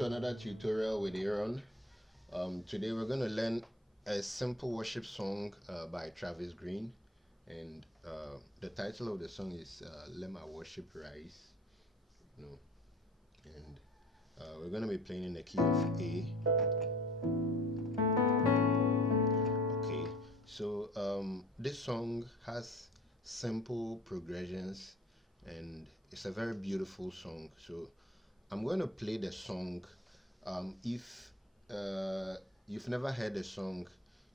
to another tutorial with Aaron. Today we're going to learn a simple worship song by Travis Green, and the title of the song is Let My Worship Rise. And we're going to be playing in the key of A. Okay, so this song has simple progressions and it's a very beautiful song. So I'm going to play the song. If you've never heard the song,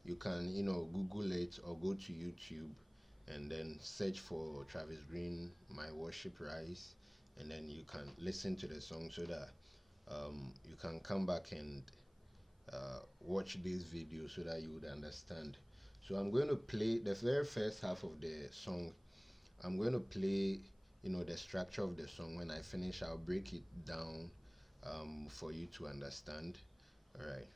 you can Google it or go to YouTube and then search for Travis Green My Worship Rise, and then you can listen to the song so that you can come back and watch this video so that you would understand. So I'm going to play the very first half of the song. I'm going to play the structure of the song. When I finish, I'll break it down for you to understand. All right.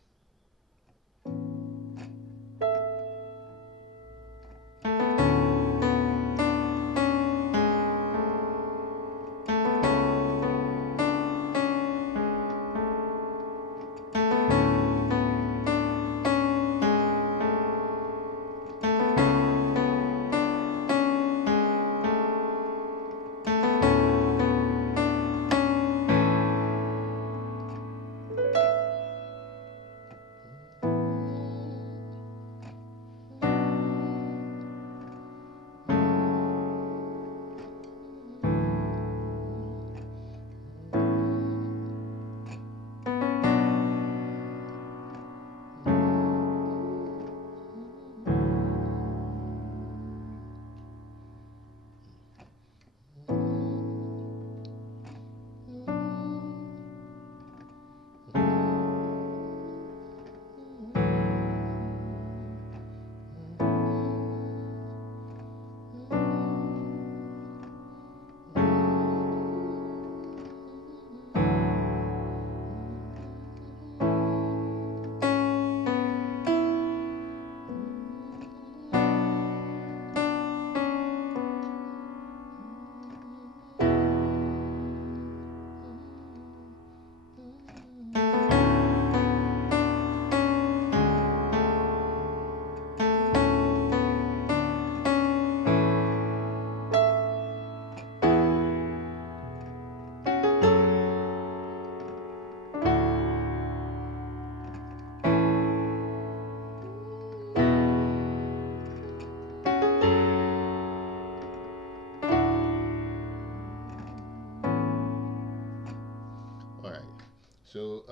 So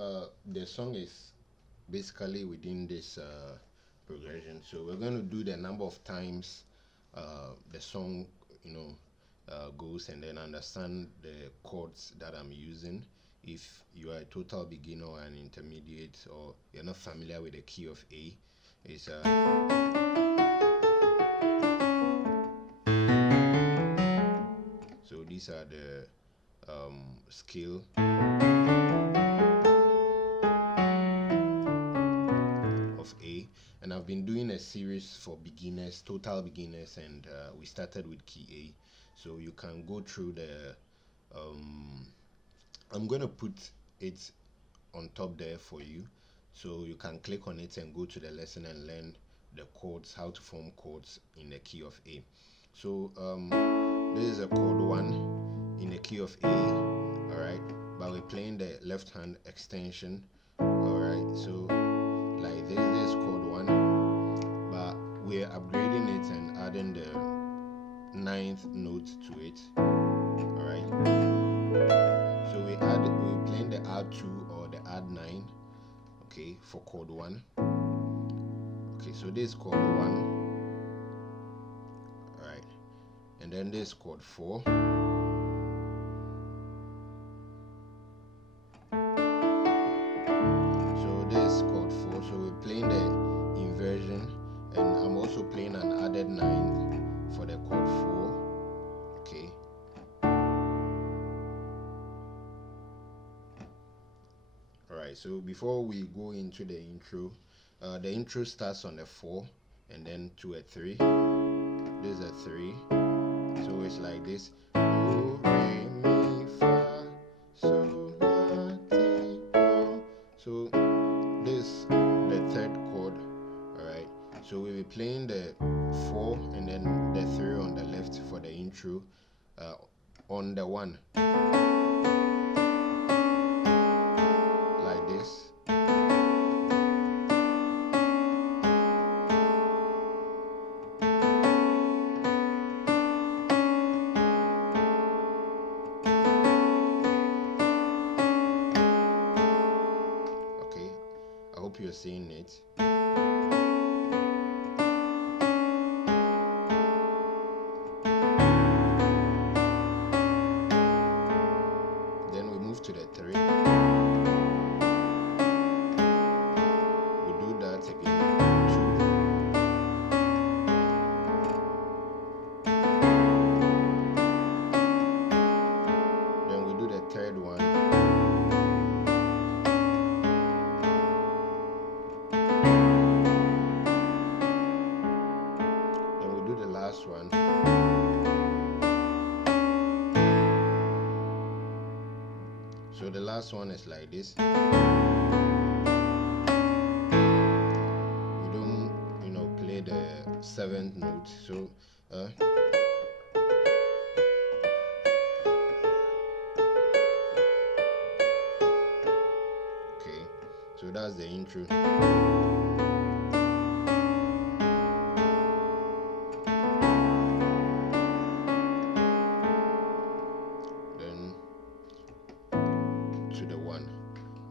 the song is basically within this progression. So we're going to do the number of times the song goes, and then understand the chords that I'm using. If you are a total beginner or an intermediate, or you're not familiar with the key of A, it's so these are the scale. And I've been doing a series for beginners, total beginners, and we started with key A. So you can go through the I'm going to put it on top there for you, so you can click on it and go to the lesson and learn the chords, how to form chords in the key of A. So this is a chord 1 in the key of A, all right, but we're playing the left hand extension. All right, so like this is chord 1, but we're upgrading it and adding the 9th note to it. All right, so we're playing the add 2 or the add 9, okay, for chord 1. Okay, so this is chord 1, all right, and then this chord 4. So we're playing the inversion, and I'm also playing an added 9th for the chord 4. Okay. Alright, so before we go into the intro starts on the 4 and then to a 3. This is a 3. So it's like this. Do, re, mi, fa, sol, la, ti, do. 3 on the left for the intro. On the 1, like this. Okay, I hope you're seeing it. Then we move to the 3. We do that again. 2. Then we do the third one. Then we do the last one. So the last one is like this. You don't, play the 7th note. So okay, so that's the intro. Then to the 1.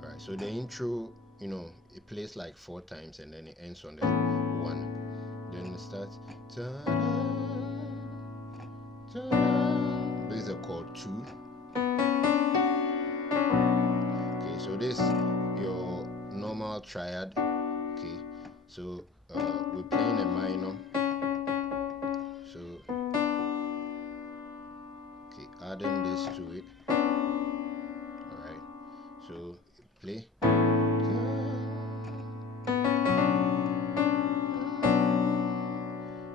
All right, so the intro, it plays like 4 times and then it ends on the 1. Then it starts. This is a chord 2. Okay, so this your normal triad. Okay, so we're playing a minor. So okay, adding this to it. All right, so play.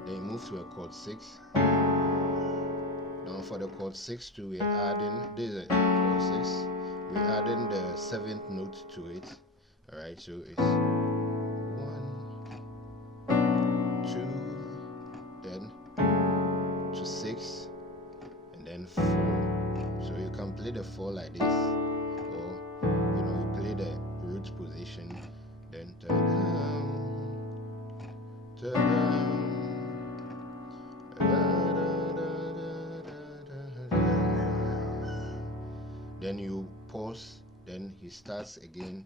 Then move to a chord 6. Now for the chord 6 too, we're adding, this is a chord 6. We're adding the 7th note to it. All right, so it's 1, 2, then to 6, and then 4. So you can play the 4 like this, or you play the root position, then then you pause, then he starts again.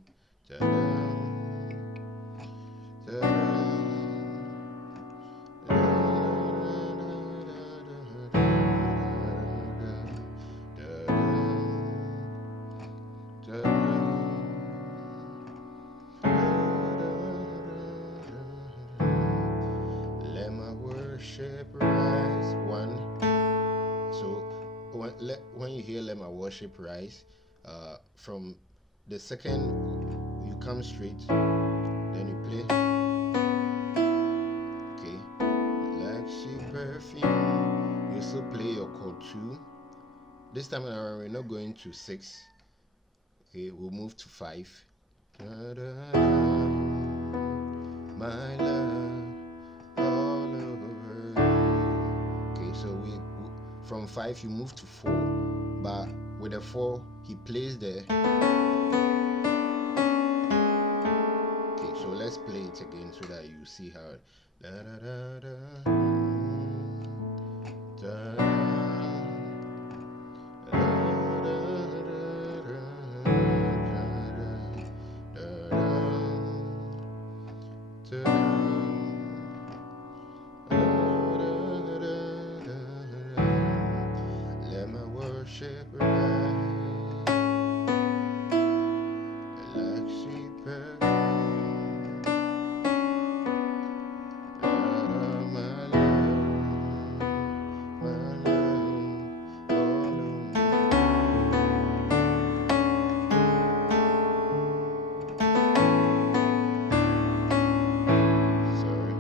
Let my worship rise. 1. So when you hear "Let my worship rise," from the second you come straight, then you play. Okay, like sweet perfume. You still play your chord 2. This time around we're not going to 6. Okay, we'll move to 5. My love all over. Okay, so we from 5 you move to 4, but with the 4 he plays the. Okay, so let's play it again so that you see how. Let my worship rise like sweet perfume out of my love all over. Sorry.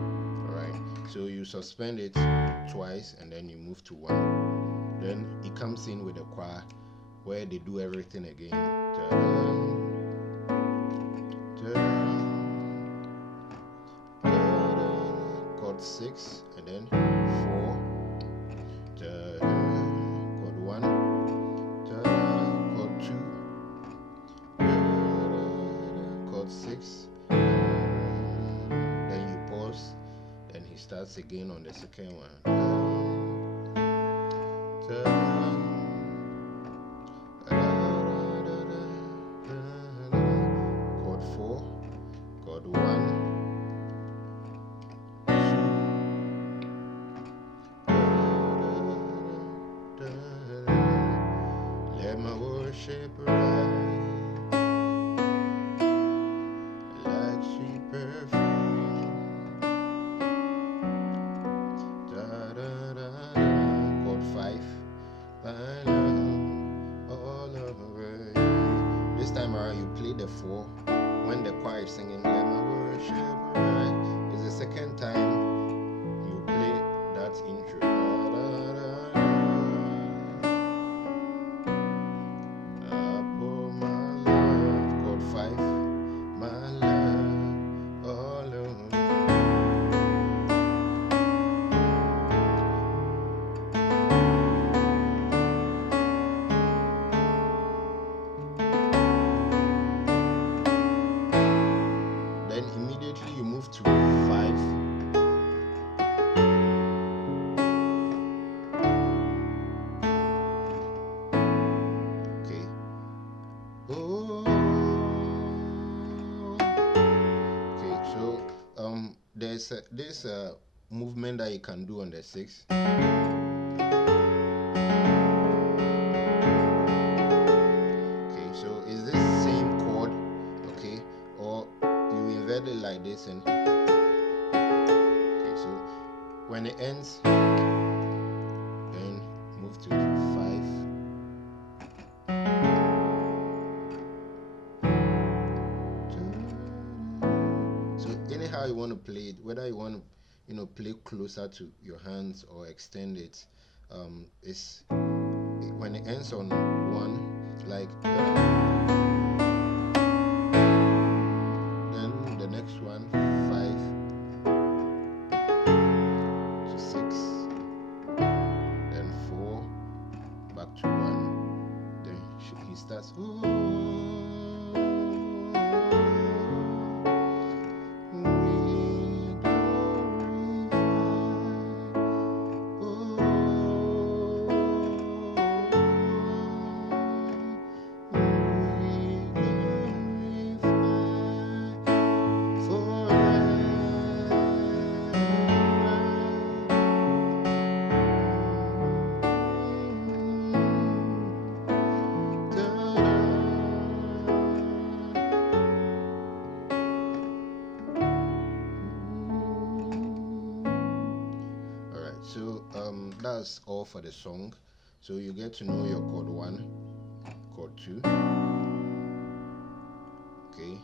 Alright, so you suspend it twice and then you move to 1. Then it comes in with a choir where they do everything again. Chord 6 and then 4, chord 6, then you pause, then he starts again on the second one. Chord 4, chord 1, 2, let my worship rise like sweet perfume. Chord 5, my love all over you. This time around you play the 4 when the choir is singing let my worship rise. It's the second time you play that intro. For my love, chord 5, my love all over. Then immediately you move to 5. Okay. Oh. Okay, so there's this movement that you can do on the 6. Okay, so is this same chord, okay, or you invert it like this and okay, so when it ends, then move to 5. So anyhow you want to play it, whether you want to play closer to your hands or extend it, it's when it ends on 1, like then the next one 5 to 6, then 4 back to 1, then he starts So that's all for the song. So you get to know your chord 1, chord 2, okay,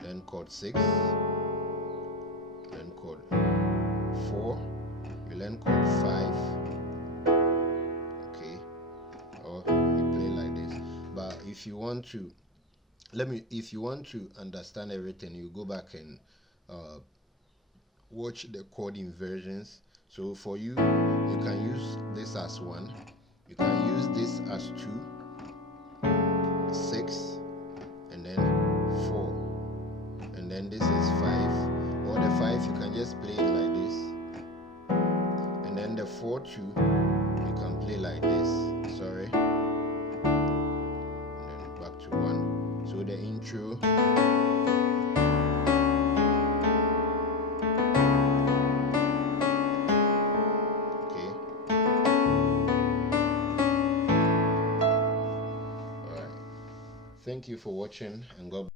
then chord 6, then chord 4, you learn chord 5, okay, or you play like this. But if you want to understand everything, you go back and watch the chord inversions. So for you can use this as 1, you can use this as 2, 6, and then 4, and then this is 5, or the 5 you can just play it like this, and then the 4 2 you can play like this, sorry, and then back to 1. So the intro, thank you for watching, and God bless.